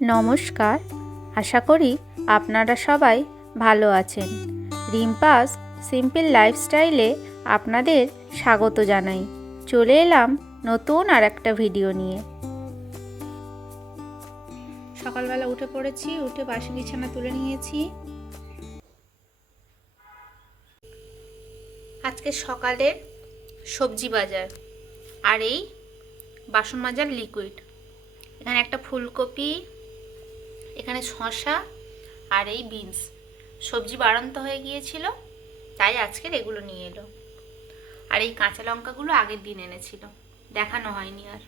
নমস্কার। আশা করি আপনারা সবাই ভালো আছেন। রিম্পাস সিম্পল লাইফস্টাইলে আপনাদের স্বাগত জানাই। চলে এলাম নতুন আর একটা ভিডিও নিয়ে। সকালবেলা উঠে পড়েছি, উঠে বাসি বিছানা তুলে নিয়েছি। আজকে সকালের সবজি বাজার আর এই বাসন মাজার লিকুইড এখানে একটা ফুলকপি এখানে শশা আর এই বিনস। সবজি বাড়ন্ত হয়ে গিয়েছিল, তাই আজকের এগুলো নিয়ে এলো। আর এই কাঁচা লঙ্কাগুলো আগের দিন এনেছিল, দেখানো হয়নি আর।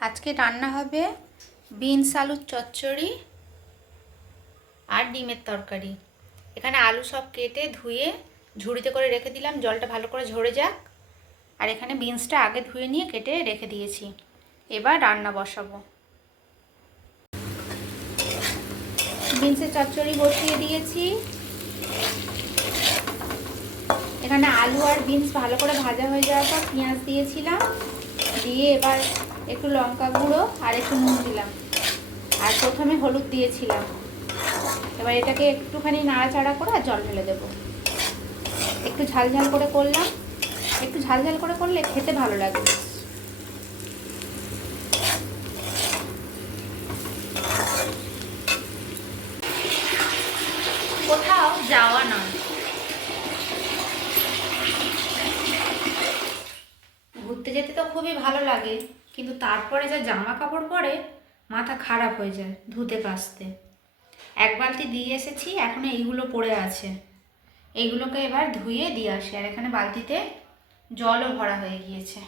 আজকে রান্না হবে বিনস আলুর চচ্চড়ি আর ডিমের তরকারি। এখানে আলু সব কেটে, ধুয়ে, ঝুড়িতে করে রেখে দিলাম, জলটা ভালো করে ঝরে যাক। আর এখানে বিনসটা আগে ধুয়ে নিয়ে কেটে রেখে দিয়েছি। এবার রান্না বসাবো। বিনসের চচ্চড়ি বসিয়ে দিয়েছি। এখানে আলু আর বিনস ভালো করে ভাজা হয়ে যাওয়ার পর পেঁয়াজ দিয়েছিলাম। দিয়ে এবার একটু লঙ্কা গুঁড়ো আর একটু নুন দিলাম। আর প্রথমে হলুদ দিয়েছিলাম। এবার এটাকে একটুখানি নাড়াচাড়া করে আর জল ঢেলে দেবো। একটু ঝাল ঝাল করে করলাম। একটু ঝাল ঝাল করে করলে খেতে ভালো লাগবে যাওয়া নয় ঘুরতে যেতে তো খুবই ভালো লাগে, কিন্তু তারপরে যা জামা কাপড় পরে মাথা খারাপ হয়ে যায় ধুতে কাচতে এক বালতি দিয়ে এসেছি, এখনও এইগুলো পড়ে আছে। এইগুলোকে এবার ধুয়ে দিয়ে আসি, আর এখানে বালতিতে জলও ভরা হয়ে গিয়েছে।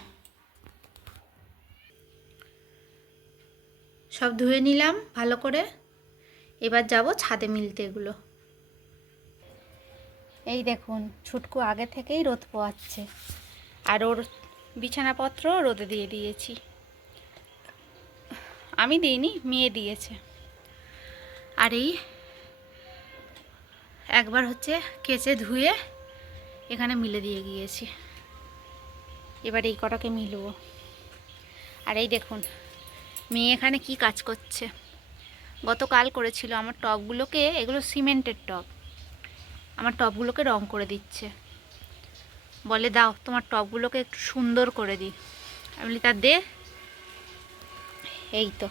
সব ধুয়ে নিলাম ভালো করে। এবার যাব ছাদে মিলতে এগুলো। এই দেখুন, ছুটকু আগে থেকেই রোদ পোয়াচ্ছে। আর ওর বিছানাপত্র রোদে দিয়ে দিয়েছি। আমি দিইনি, মেয়ে দিয়েছে। আর এই একবার হচ্ছে কেচে ধুয়ে এখানে মিলে দিয়ে গিয়েছি। এবার এই কটাকে মিলবো। আর এই দেখুন, মেয়ে এখানে কি কাজ করছে? গতকাল করেছিল আমার টবগুলোকে, এগুলো সিমেন্টের টব। আমার টপগুলোকে রং করে দিচ্ছে। বলে, দাও, তোমার টপগুলোকে একটু সুন্দর করে দিই। আমি তা দে। এই তো।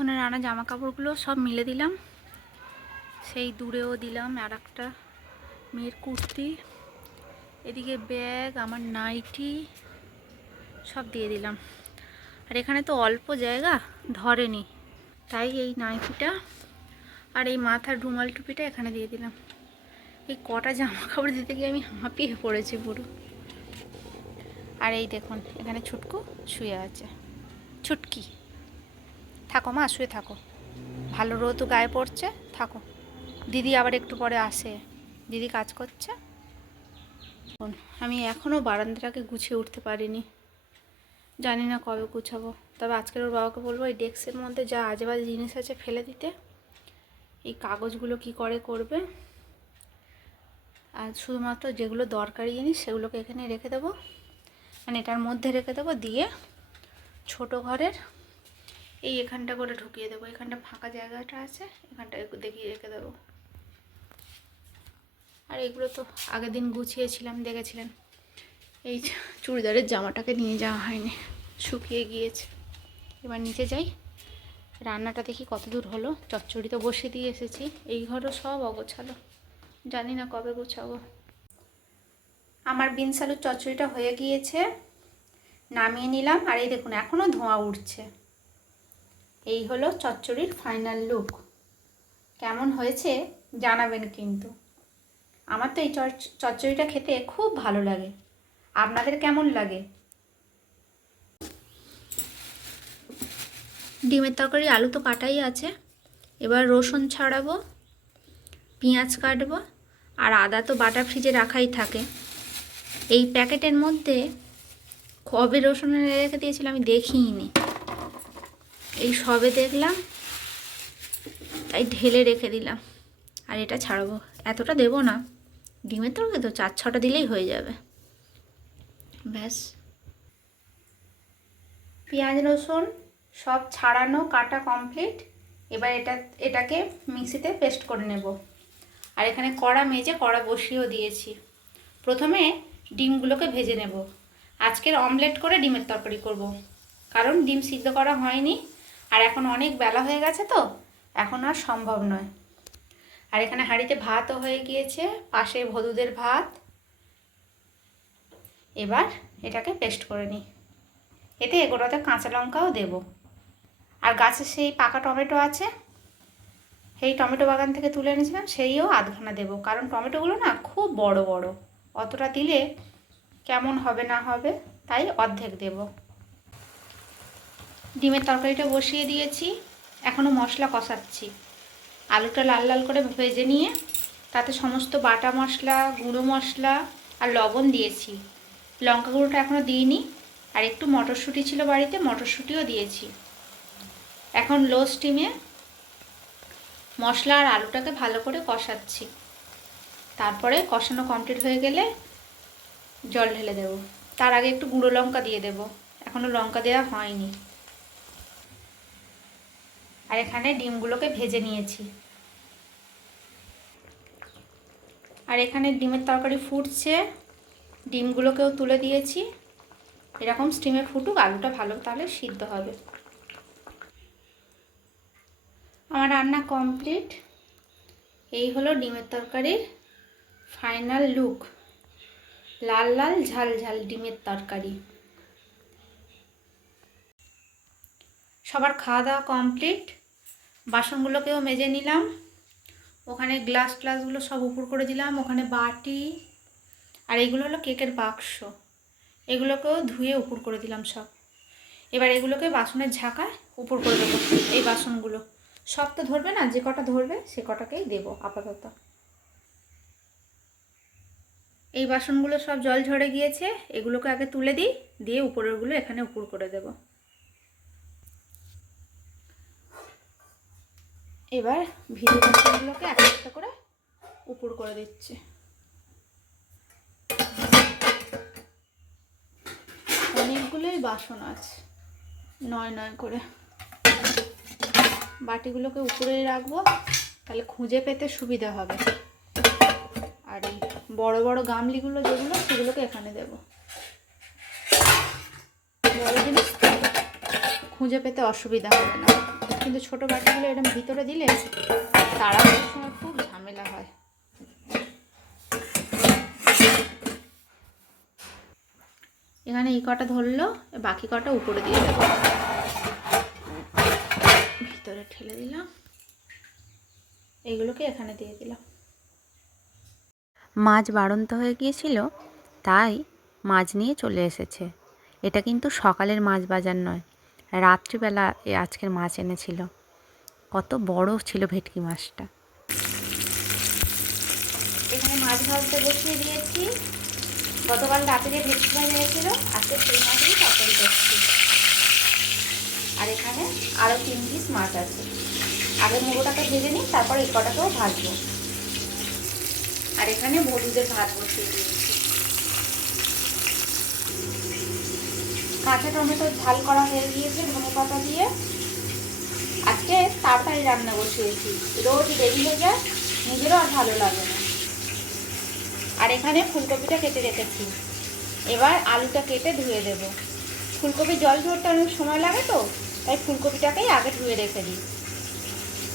এখন রানা জামা কাপড়গুলো সব মিলে দিলাম। সেই দূরেও দিলাম আর একটা মেয়ের কুর্তি। এদিকে ব্যাগ, আমার নাইটি সব দিয়ে দিলাম। আর এখানে তো অল্প জায়গা, ধরেনি। তাই এই নাইটিটা আর এই মাথার রুমাল টুপিটা এখানে দিয়ে দিলাম। এই কটা জামা কাপড় দিতে গিয়ে আমি হাঁপিয়ে পড়েছি পুরো। আর এই দেখুন, এখানে ছুটকু শুয়ে আছে। ছুটকি। থাকো মা, শুয়ে থাকো। ভালো রোদও গায়ে পড়ছে, থাকো। দিদি আবার একটু পরে আসে। দিদি কাজ করছে। আমি এখনও বারান্দাটাকে গুছিয়ে উঠতে পারিনি। জানি না কবে গুছাবো। তবে আজকের ওর বাবাকে বলব, এই ডেস্কের মধ্যে যা আজে বাজে জিনিস আছে ফেলে দিতে। এই কাগজগুলো কি করে করবে? আর শুধুমাত্র যেগুলো দরকারি জিনিস, সেগুলোকে এখানে রেখে দেবো। মানে এটার মধ্যে রেখে দেবো, দিয়ে ছোট ঘরের এই এখানটা করে ঢুকিয়ে দেবো। এখানটা ফাঁকা জায়গাটা আছে, এখানটা দেখিয়ে রেখে দেবো। আর এগুলো তো আগের দিন গুছিয়েছিলাম, দেখেছিলেন? এই চুড়িদারের জামাটাকে নিয়ে যাওয়া হয়নি, শুকিয়ে গিয়েছে। এবার নিচে যাই। রান্নাটা দেখি কত দূর হলো। চচ্চড়ি তো বসে দিয়ে এসেছি, এই ঘরও সব অগোছালো। জানি না কবে গোছাবো। আমার বিনস আলুর চচ্চড়িটা হয়ে গিয়েছে, নামিয়ে নিলাম, আর এই দেখুন এখনও ধোঁয়া উঠছে। এই হলো চচ্চড়ির ফাইনাল লুক কেমন হয়েছে জানাবেন কিন্তু। আমার তো এই চচ- চচ্চড়িটা খেতে খুব ভালো লাগে। আপনাদের কেমন লাগে? ডিমের তরকারি, আলু তো কাটাই আছে। এবার রসুন ছাড়াবো, পেঁয়াজ কাটবো, আর আদা তো বাটা ফ্রিজে রাখাই থাকে। এই প্যাকেটের মধ্যে কবে রসুন রেখে দিয়েছিল আমি দেখিনি। এই সবে দেখলাম, তাই ঢেলে রেখে দিলাম। আর এটা ছাড়াবো। এতটা দেবো না। ডিমের তরকারি তো চার ছটা দিলেই হয়ে যাবে। ব্যাস। পেঁয়াজ, রসুন সব ছাড়ানো, কাটা কমপ্লিট এবার এটা, এটাকে মিক্সিতে পেস্ট করে নেব। আর এখানে কড়া মেজে কড়া বসিয়েও দিয়েছি। প্রথমে ডিমগুলোকে ভেজে নেব। আজকের অমলেট করে ডিমের তরকারি করব। কারণ ডিম সিদ্ধ করা হয়নি। আর এখন অনেক বেলা হয়ে গেছে তো, এখন আর সম্ভব নয়। আর এখানে হাঁড়িতে ভাতও হয়ে গিয়েছে, পাশে ভদুদের ভাত। এবার এটাকে পেস্ট করে নিই। এতে এগুলোতে কাঁচা লঙ্কাও দেব। আর গাছের সেই পাকা টমেটো আছে, সেই টমেটো বাগান থেকে তুলে এনেছিলাম, সেইও আধখানা দেবো। কারণ টমেটোগুলো না খুব বড় বড়, অতটা দিলে কেমন হবে না হবে তাই অর্ধেক দেব। ডিমের তরকারিটা বসিয়ে দিয়েছি। এখনও মশলা কষাচ্ছি। আলুটা লাল লাল করে ভেজে নিয়ে তাতে সমস্ত বাটা মশলা, গুঁড়ো মশলা আর লবণ দিয়েছি। লঙ্কা গুঁড়োটা এখনও দিইনি। আর একটু মটরশুঁটি ছিল বাড়িতে, মটরশুঁটিও দিয়েছি। এখন লো স্টিমে মশলা আর আলুটাকে ভালো করে কষাচ্ছি। তারপরে কষানো কমপ্লিট হয়ে গেলে জল ঢেলে দেবো। তার আগে একটু গুঁড়ো লঙ্কা দিয়ে দেবো। এখনও লঙ্কা দেওয়া হয়নি। আর এখানে ডিমগুলোকে ভেজে নিয়েছি। আর এখানে ডিমের তরকারি ফুটছে, ডিমগুলোকেও তুলে দিয়েছি। এরকম স্টিমে ফুটুক, আলুটা ভালো তাহলে সিদ্ধ হবে। আমার রান্না কমপ্লিট। এই হলো ডিমের তরকারির ফাইনাল লুক। লাল লাল ঝাল ঝাল ডিমের তরকারি। সবার খাওয়া দাওয়া কমপ্লিট। বাসনগুলোকেও মেজে নিলাম। ওখানে গ্লাস গ্লাসগুলো সব উপর করে দিলাম। ওখানে বাটি আর এগুলো হলো কেকের বাক্স। এগুলোকেও ধুয়ে উপর করে দিলাম সব। এবার এগুলোকে বাসনের ঝাঁকায় উপর করে দেবো এই বাসনগুলো। সব তো ধরবে না, যে কটা ধরবে সে কটাকেই দেবো আপাতত। এই বাসনগুলো সব জল ঝরে গিয়েছে, এগুলোকে আগে তুলে দিই, দিয়ে উপরেরগুলো এখানে উপর করে দেব। এবার ভিজে বাসনগুলোকে এক একটা করে উপর করে দিচ্ছি। অনেকগুলোই বাসন আছে, নয় নয় করে। বাটিগুলোকে উপরেই রাখব, তাহলে খুঁজে পেতে সুবিধা হবে। আর এই বড় বড় গামলিগুলো যেগুলো, সেগুলোকে এখানে দেব। বড় জিনিস খুঁজে পেতে অসুবিধা হবে না। কিন্তু ছোট বাটিগুলো এরকম ভিতরে দিলে তারা সময় খুব ঝামেলা হয়। এখানে এই কটা ধরলো, বাকি কটা উপরে দিয়ে দেবো। ভিতরে ঠেলে দিলাম। এইগুলোকে এখানে দিয়ে দিলাম। মাছ বাড়ন্ত হয়ে গিয়েছিল, তাই মাছ নিয়ে চলে এসেছে। এটা কিন্তু সকালের মাছ বাজার নয় রাত্রিবেলা আজকের মাছ এনেছিল। কত বড় ছিল ভেটকি মাছটা। এখানে মাছ ভাজতে বসিয়ে দিয়েছি। গতকাল রাতে ভেটকি ভাজা গেছিল আজকে সেই মাছই তরকারি করছি। আর এখানে আরও তিন পিস মাছ আছে। আগে মুড়োটাকে ভেজে নিই, তারপর এই কটাকেও ভাজবো। আর এখানে বড়ুদের ভাত বসিয়ে দিয়েছি। কাঁচা টমেটো ঝাল করা হয়ে গিয়েছে ধনে পাতা দিয়ে। আজকে তাড়াতাড়ি রান্না বসিয়েছি। রোজ দেরি হয়ে যায়, নিজেরও আর ভালো লাগে না। আর এখানে ফুলকপিটা কেটে রেখেছি। এবার আলুটা কেটে ধুয়ে দেব। ফুলকপি জল ঝরতে অনেক সময় লাগে তো, তাই ফুলকপিটাকেই আগে ধুয়ে রেখে দিই।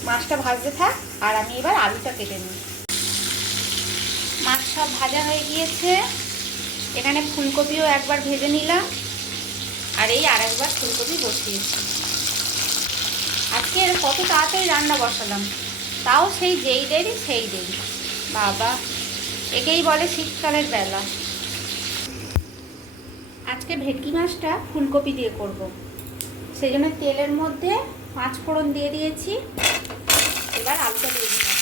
মাছটা ভাজতে থাক, আর আমি এবার আলুটা কেটে নিই। মাছ সব ভাজা হয়ে গিয়েছে। এখানে ফুলকপিও একবার ভেজে নিলাম। আর এই আর একবার ফুলকপি বসিয়েছি। আজকে এর কত তাড়াতাড়ি রান্না বসালাম? তাও সেই যেই দেরি, সেই দেরি। বাবা, একেই বলে শীতকালের বেলা। আজকে ভেটকি মাছটা ফুলকপি দিয়ে করব। সেই জন্য তেলের মধ্যে পাঁচ ফোড়ন দিয়ে দিয়েছি। এবার আলুটা দিয়ে দিলাম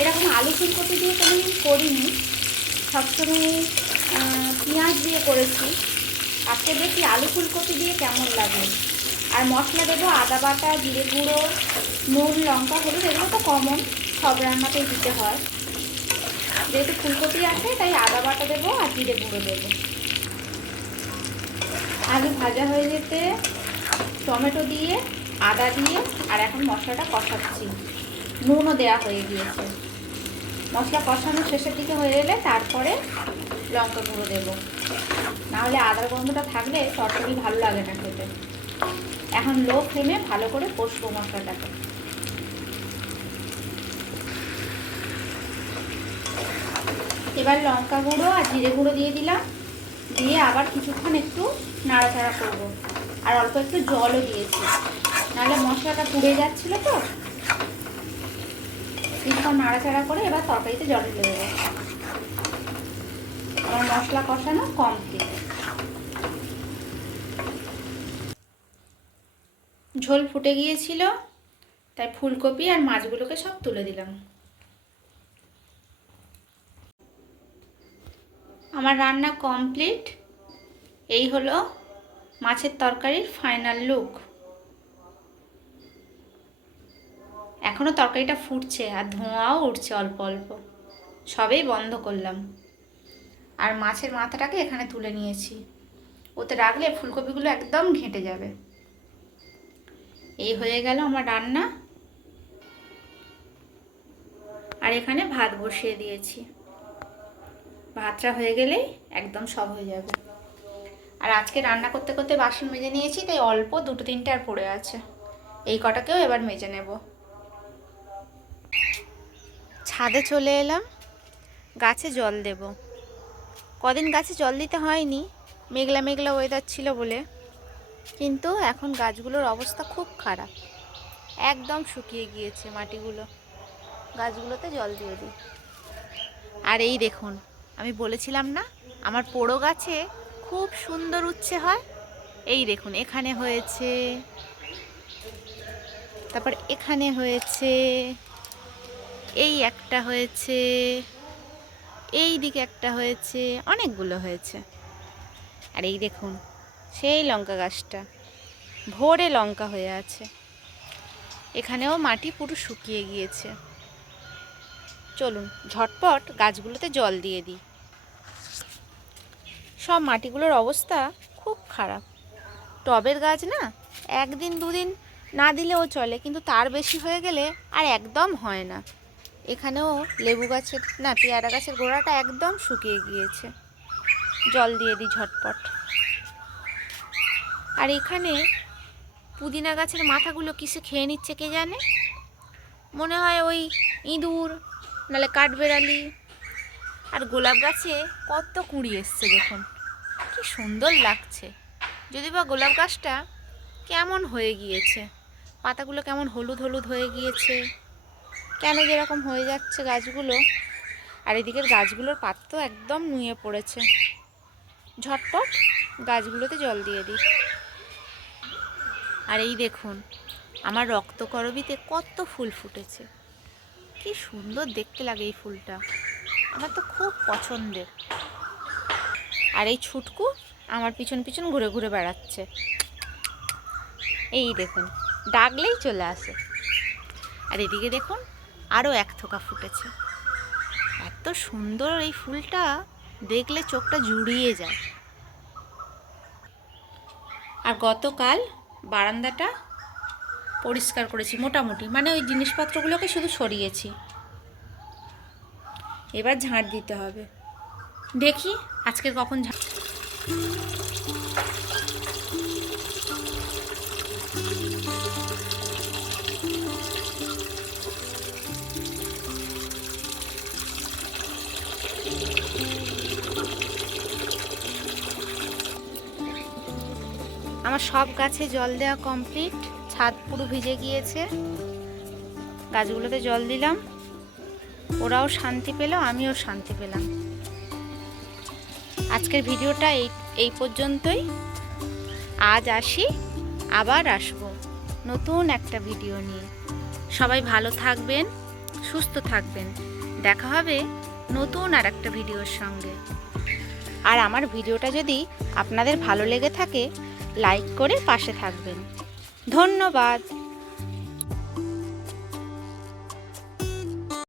এরকম আলু ফুলকপি দিয়ে কোনোদিন করিনি। সবসময় পেঁয়াজ দিয়ে করেছি। আজকে দেখি আলু ফুলকপি দিয়ে কেমন লাগে। আর মশলা দেবো আদা বাটা, জিরে গুঁড়ো, নুন, লঙ্কা, হলুদ, এগুলো তো কমন সব রান্নাতেই দিতে হয়। যেহেতু ফুলকপি আছে, তাই আদা বাটা দেবো আর জিরে গুঁড়ো দেবো। আলু ভাজা হয়ে যেতে টমেটো দিয়ে, আদা দিয়ে, আর এখন মশলাটা কষাচ্ছি। নুনও দেওয়া হয়ে গিয়েছে। মশলা কষানো শেষের দিকে হয়ে গেলে তারপরে লঙ্কা গুঁড়ো দেবো। নাহলে আদার গন্ধটা থাকলে তরকারি ভালো লাগে না খেতে। এখন লো ফ্লেমে ভালো করে কষবো মশলাটাকে। এবার লঙ্কা গুঁড়ো আর জিরে গুঁড়ো দিয়ে দিলাম। দিয়ে আবার কিছুক্ষণ একটু নাড়াচাড়া করব। আর অল্প একটু জলও দিয়েছি। নাহলে মশলাটা পুড়ে যাচ্ছিল তো। কিছুক্ষণ নাড়াচাড়া করে এবার তরকারিতে জল ঢেলে দেবো। আমার মশলা কষানো কমপ্লিট ঝোল ফুটে গিয়েছিল, তাই ফুলকপি আর মাছগুলোকে সব তুলে দিলাম। আমার রান্না কমপ্লিট এই হলো মাছের তরকারির ফাইনাল লুক এখনও তরকারিটা ফুটছে আর ধোঁয়াও উঠছে অল্প অল্প। সবেই বন্ধ করলাম। আর মাছের মাথাটাকে এখানে তুলে নিয়েছি। ওতে রাখলে ফুলকপিগুলো একদম ঘেঁটে যাবে। এই হয়ে গেল আমার রান্না। আর এখানে ভাত বসিয়ে দিয়েছি। ভাতটা হয়ে গেলেই একদম সব হয়ে যাবে। আর আজকে রান্না করতে করতে বাসন মেজে নিয়েছি, তাই অল্প দুটো তিনটে আর পড়ে আছে। এই কটাকেও এবার মেজে নেব। ছাদে চলে এলাম। গাছে জল দেব। কদিন গাছে জল দিতে হয়নি, মেঘলা মেঘলা ওয়েদার ছিল বলে। কিন্তু এখন গাছগুলোর অবস্থা খুব খারাপ। একদম শুকিয়ে গিয়েছে মাটিগুলো। গাছগুলোতে জল দিয়ে দিই। আর এই দেখুন, আমি বলেছিলাম না, আমার পোড়ো গাছে খুব সুন্দর উচ্ছে হয়। এই দেখুন, এখানে হয়েছে, তারপর এখানে হয়েছে এই একটা হয়েছে, এই দিকে একটা হয়েছে, অনেকগুলো হয়েছে। আর এই দেখুন, সেই লঙ্কা গাছটা, ভোরে লঙ্কা হয়ে আছে। এখানেও মাটি পুরো শুকিয়ে গিয়েছে। চলুন, ঝটপট গাছগুলোতে জল দিয়ে দিই। সব মাটিগুলোর অবস্থা খুব খারাপ। টবের গাছ না, একদিন দুদিন না দিলেও চলে, কিন্তু তার বেশি হয়ে গেলে আর একদম হয় না। এখানেও লেবু গাছের, না, পেয়ারা গাছের গোড়াটা একদম শুকিয়ে গিয়েছে। জল দিয়ে দিই ঝটপট। আর এখানে পুদিনা গাছের মাথাগুলো কিসে খেয়ে নিচ্ছে কে জানে? মনে হয় ওই ইঁদুর, নালে কাঠবেড়ালি। আর গোলাপ গাছে কত কুঁড়ি এসছে দেখুন। কি সুন্দর লাগছে। যদি বা গোলাপ গাছটা কেমন হয়ে গিয়েছে, পাতাগুলো কেমন হলুদ হলুদ হয়ে গিয়েছে। কেন যেরকম হয়ে যাচ্ছে গাছগুলো? আর এদিকের গাছগুলোর পাত তো একদম নুয়ে পড়েছে। ঝটপট গাছগুলোতে জল দিয়ে দিই। আর এই দেখুন, আমার রক্তকরবীতে কত ফুল ফুটেছে। কি সুন্দর দেখতে লাগে এই ফুলটা। আমার তো খুব পছন্দের। আর এই ছুটকু আমার পিছন পিছন ঘুরে ঘুরে বেড়াচ্ছে। এই দেখুন, ডাকলেই চলে আসে। আর এদিকে দেখুন আরও এক থোকা ফুটেছে। এত সুন্দর এই ফুলটা, দেখলে চোখটা জুড়িয়ে যায়। আর গতকাল বারান্দাটা পরিষ্কার করেছি, মোটামুটি। মানে ওই জিনিসপত্রগুলোকে শুধু সরিয়েছি। এবার ঝাঁট দিতে হবে। দেখি আজকে কখন সব গাছে জল দেওয়া কমপ্লিট ছাদ পুরো ভিজে গিয়েছে। গাছগুলোতে জল দিলাম। ওরাও শান্তি পেল, আমিও শান্তি পেলাম। আজকের ভিডিওটা এই এই পর্যন্তই। আজ আসি, আবার আসব নতুন একটা ভিডিও নিয়ে। সবাই ভালো থাকবেন, সুস্থ থাকবেন। দেখা হবে নতুন আর একটা ভিডিওর সঙ্গে। আর আমার ভিডিওটা যদি আপনাদের ভালো লেগে থাকে লাইক করে পাশে থাকবেন। ধন্যবাদ।